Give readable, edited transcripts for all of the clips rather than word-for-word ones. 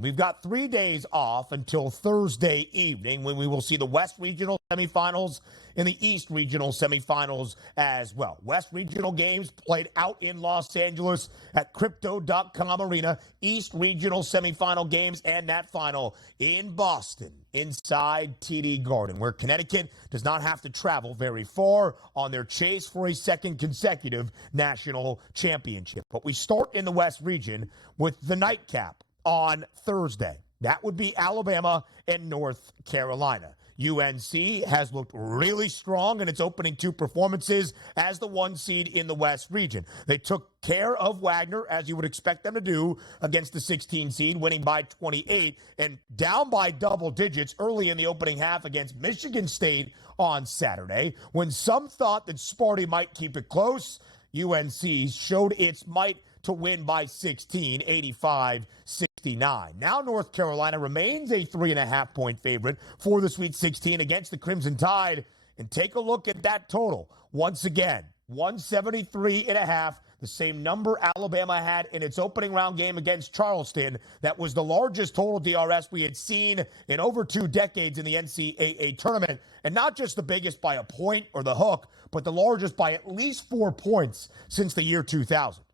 We've got 3 days off until Thursday evening when we will see the West Regional semifinals and the East Regional semifinals as well. West Regional games played out in Los Angeles at Crypto.com Arena. East Regional semifinal games and that final in Boston inside TD Garden, where Connecticut does not have to travel very far on their chase for a second consecutive national championship. But we start in the West region with the nightcap on Thursday. That would be Alabama and North Carolina. UNC has looked really strong in its opening 2 performances as the 1 seed in the West region. They took care of Wagner, as you would expect them to do, against the 16 seed, winning by 28 and down by double digits early in the opening half against Michigan State on Saturday. When some thought that Sparty might keep it close, UNC showed its might to win by 16, 85-69. Now North Carolina remains a 3.5-point favorite for the Sweet 16 against the Crimson Tide. And take a look at that total. Once again, 173.5, the same number Alabama had in its opening round game against Charleston. That was the largest total DRS we had seen in over 2 decades in the NCAA tournament. And not just the biggest by a point or the hook, but the largest by at least 4 points since the year 2000.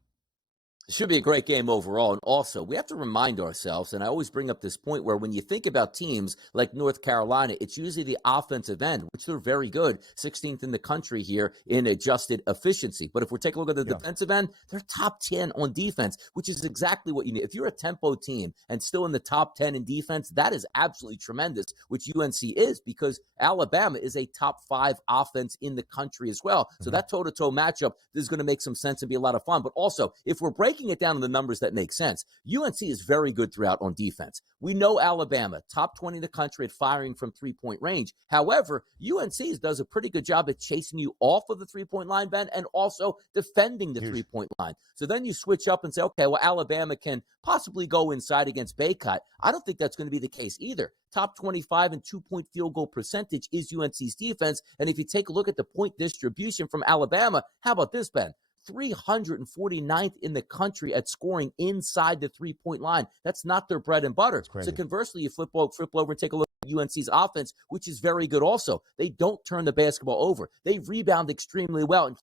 It should be a great game overall. And also, we have to remind ourselves, and I always bring up this point where when you think about teams like North Carolina, it's usually the offensive end, which they're very good, 16th in the country here in adjusted efficiency. But if we take a look at the defensive end, they're top 10 on defense, which is exactly what you need. If you're a tempo team and still in the top 10 in defense, that is absolutely tremendous, which UNC is, because Alabama is a top 5 offense in the country as well. So that toe-to-toe matchup is going to make some sense and be a lot of fun. But also, if we're breaking it down to the numbers that make sense, UNC is very good throughout on defense. We know Alabama, top 20 in the country at firing from 3-point range. However, UNC does a pretty good job at chasing you off of the 3-point line, Ben, and also defending the 3-point line. So then you switch up and say, okay, well, Alabama can possibly go inside against Baycott. I don't think that's going to be the case either. Top 25 and 2-point field goal percentage is UNC's defense. And if you take a look at the point distribution from Alabama, how about this, Ben? 349th in the country at scoring inside the 3-point line. That's not their bread and butter. So conversely, you flip over and take a look at UNC's offense, which is very good also. They don't turn the basketball over. They rebound extremely well. And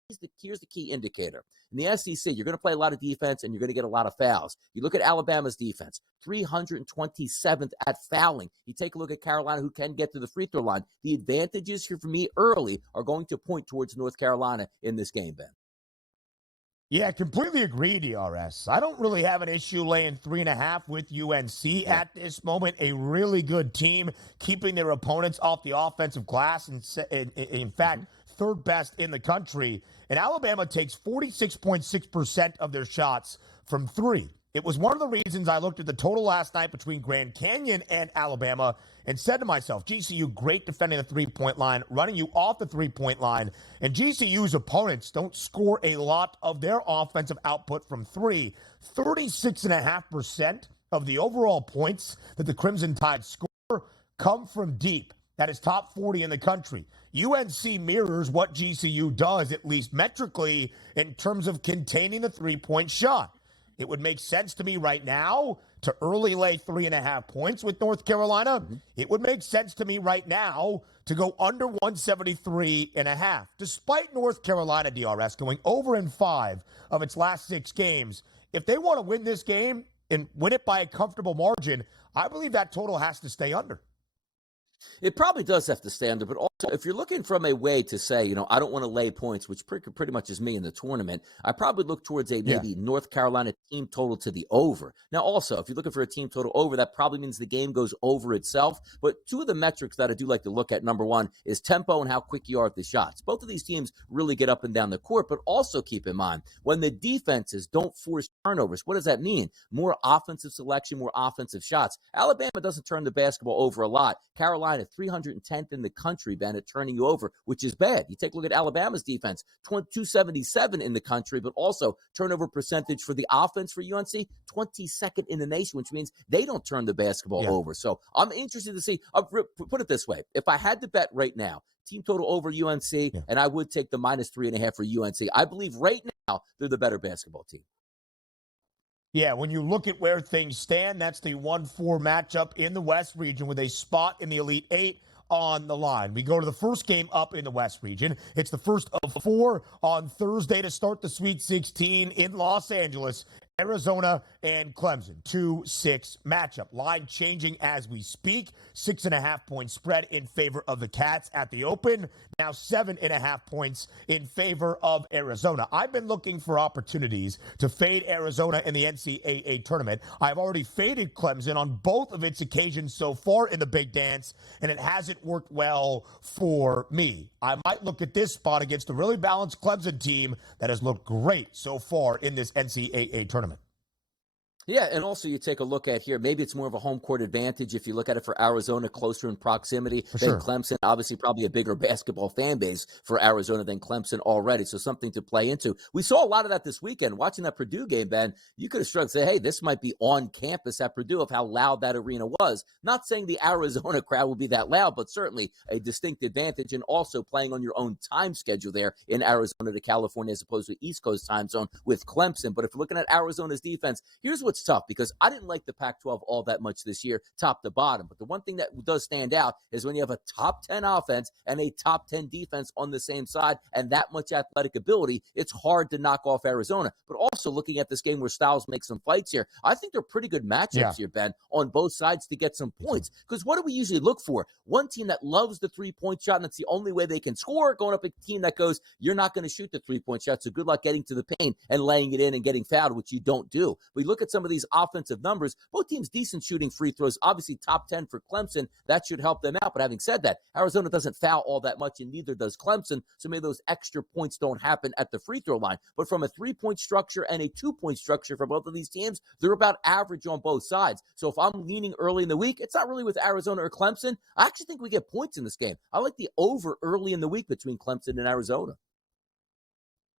here's the key indicator. In the SEC, you're going to play a lot of defense and you're going to get a lot of fouls. You look at Alabama's defense, 327th at fouling. You take a look at Carolina, who can get to the free throw line. The advantages here for me early are going to point towards North Carolina in this game, Ben. Yeah, completely agree, DRS. I don't really have an issue laying 3.5 with UNC at this moment. A really good team, keeping their opponents off the offensive glass, and in fact, third best in the country. And Alabama takes 46.6% of their shots from 3. It was one of the reasons I looked at the total last night between Grand Canyon and Alabama and said to myself, GCU, great defending the 3-point line, running you off the 3-point line. And GCU's opponents don't score a lot of their offensive output from 3. 36.5% of the overall points that the Crimson Tide score come from deep. That is top 40 in the country. UNC mirrors what GCU does, at least metrically, in terms of containing the 3-point shot. It would make sense to me right now to early lay 3.5 points with North Carolina. It would make sense to me right now to go under 173.5. Despite North Carolina, DRS, going over in 5 of its last 6 games, if they want to win this game and win it by a comfortable margin, I believe that total has to stay under. It probably does have to stay under, but also if you're looking from a way to say, I don't want to lay points, which pretty much is me in the tournament, I probably look towards a maybe North Carolina team total to the over. Now, also, if you're looking for a team total over, that probably means the game goes over itself. But 2 of the metrics that I do like to look at, number 1, is tempo and how quick you are at the shots. Both of these teams really get up and down the court, but also keep in mind, when the defenses don't force turnovers, what does that mean? More offensive selection, more offensive shots. Alabama doesn't turn the basketball over a lot. Carolina, 310th in the country, Ben, at turning you over, which is bad. You take a look at Alabama's defense, 277 in the country, but also turnover percentage for the offense for UNC, 22nd in the nation, which means they don't turn the basketball over. So I'm interested to see, put it this way, if I had to bet right now, team total over UNC, and I would take the -3.5 for UNC. I believe right now they're the better basketball team. Yeah, when you look at where things stand, that's the 1-4 matchup in the West region with a spot in the Elite Eight on the line. We go to the first game up in the West region. It's the first of four on Thursday to start the Sweet 16 in Los Angeles. Arizona and Clemson, 2-6 matchup. Line changing as we speak. 6.5-point spread in favor of the Cats at the open. Now 7.5 points in favor of Arizona. I've been looking for opportunities to fade Arizona in the NCAA tournament. I've already faded Clemson on both of its occasions so far in the Big Dance, and it hasn't worked well for me. I might look at this spot against a really balanced Clemson team that has looked great so far in this NCAA tournament. Yeah, and also you take a look at here, maybe it's more of a home court advantage if you look at it for Arizona, closer in proximity than Clemson. Obviously, probably a bigger basketball fan base for Arizona than Clemson already, so something to play into. We saw a lot of that this weekend. Watching that Purdue game, Ben, you could have struck and say, hey, this might be on campus at Purdue of how loud that arena was. Not saying the Arizona crowd will be that loud, but certainly a distinct advantage, and also playing on your own time schedule there in Arizona to California as opposed to East Coast time zone with Clemson. But if you're looking at Arizona's defense, here's what's tough, because I didn't like the Pac-12 all that much this year, top to bottom. But the one thing that does stand out is when you have a top 10 offense and a top 10 defense on the same side and that much athletic ability, it's hard to knock off Arizona. But also looking at this game where styles make some fights here, I think they're pretty good matchups here, Ben, on both sides to get some points. Because what do we usually look for? One team that loves the three-point shot, and it's the only way they can score, going up a team that goes, you're not going to shoot the three-point shot, so good luck getting to the paint and laying it in and getting fouled, which you don't do. But you look at some of these offensive numbers, both teams decent shooting free throws, obviously top 10 for Clemson. That should help them out. But having said that, Arizona doesn't foul all that much, and neither does Clemson, so maybe those extra points don't happen at the free throw line. But from a three-point structure and a two-point structure for both of these teams, they're about average on both sides. So if I'm leaning early in the week, it's not really with Arizona or Clemson. I actually think we get points in this game. I like the over early in the week between Clemson and Arizona.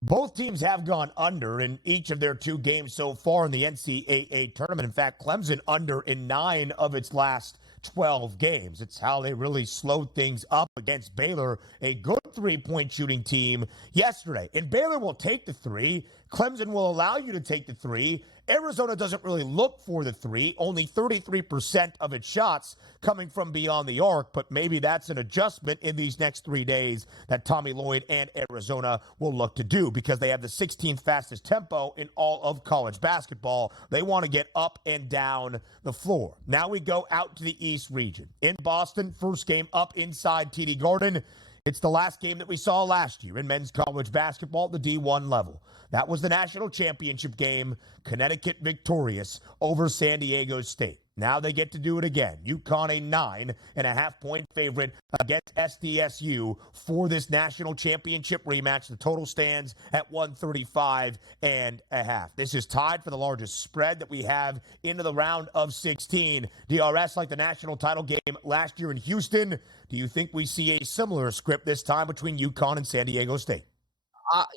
Both teams have gone under in each of their two games so far in the NCAA tournament. In fact, Clemson under in 9 of its last 12 games. It's how they really slowed things up against Baylor, a good three-point shooting team yesterday. And Baylor will take the three. Clemson will allow you to take the three. Arizona doesn't really look for the three. Only 33% of its shots coming from beyond the arc, but maybe that's an adjustment in these next 3 days that Tommy Lloyd and Arizona will look to do, because they have the 16th fastest tempo in all of college basketball. They want to get up and down the floor. Now we go out to the East region. In Boston, first game up inside TD Garden. It's the last game that we saw last year in men's college basketball at the D1 level. That was the national championship game, Connecticut victorious over San Diego State. Now they get to do it again. UConn a 9.5-point favorite against SDSU for this national championship rematch. The total stands at 135.5. This is tied for the largest spread that we have into the round of 16. DRS, like the national title game last year in Houston, do you think we see a similar script this time between UConn and San Diego State?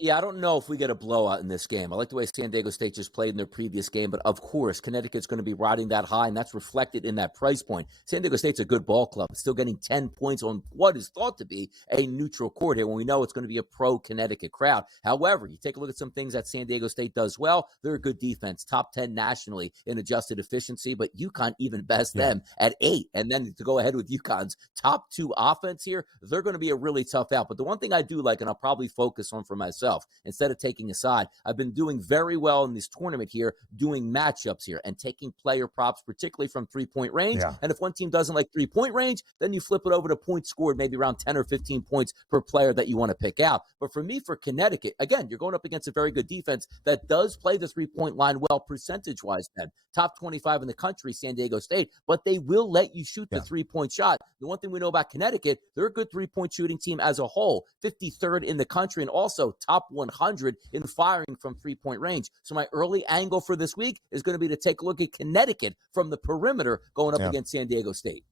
Yeah, I don't know if we get a blowout in this game. I like the way San Diego State just played in their previous game, but of course, Connecticut's going to be riding that high, and that's reflected in that price point. San Diego State's a good ball club. It's still getting 10 points on what is thought to be a neutral court here when we know it's going to be a pro-Connecticut crowd. However, you take a look at some things that San Diego State does well. They're a good defense, top 10 nationally in adjusted efficiency, but UConn even best them at 8. And then to go ahead with UConn's top 2 offense here, they're going to be a really tough out. But the one thing I do like, and I'll probably focus on for myself, instead of taking a side, I've been doing very well in this tournament here, doing matchups here and taking player props, particularly from three-point range. And if one team doesn't like three-point range, then you flip it over to points scored, maybe around 10 or 15 points per player that you want to pick out. But for me, for Connecticut, again, you're going up against a very good defense that does play the three-point line well percentage-wise, Ben. Top 25 in the country, San Diego State, but they will let you shoot the three-point shot. The one thing we know about Connecticut, they're a good three-point shooting team as a whole, 53rd in the country, and also top 100 in firing from three-point range. So my early angle for this week is going to be to take a look at Connecticut from the perimeter going up against San Diego State.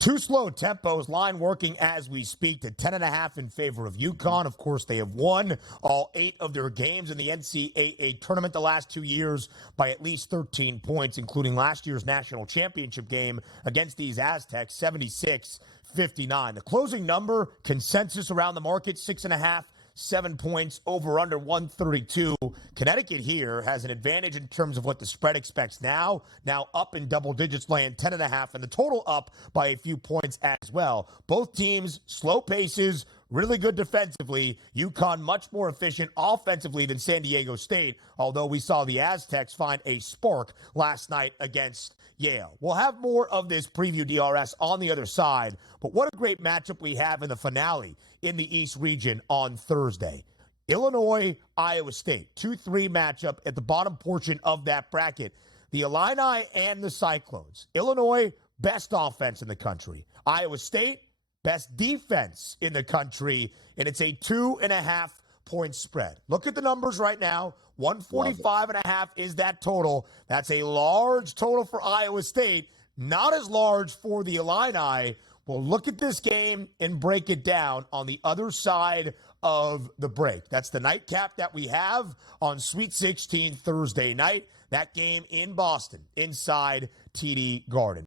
Too slow tempos, line working as we speak to 10.5 in favor of UConn. Of course, they have won all 8 of their games in the NCAA tournament the last 2 years by at least 13 points, including last year's national championship game against these Aztecs, 76-59. The closing number, consensus around the market, 6.5. 7 points, over under 132. Connecticut here has an advantage in terms of what the spread expects now up in double digits, laying 10.5, and the total up by a few points as well. Both teams, slow paces, really good defensively. UConn much more efficient offensively than San Diego State, although we saw the Aztecs find a spark last night against Yale. We'll have more of this preview DRS on the other side, but what a great matchup we have in the finale in the East region on Thursday. Illinois, Iowa State, 2-3 matchup at the bottom portion of that bracket. The Illini and the Cyclones. Illinois, best offense in the country. Iowa State, best defense in the country, and it's a 2.5 point spread. Look at the numbers right now. 145.5 is that total. That's a large total for Iowa State, not as large for the Illini. We'll look at this game and break it down on the other side of the break. That's the nightcap that we have on Sweet 16 Thursday night. That game in Boston, inside TD Garden.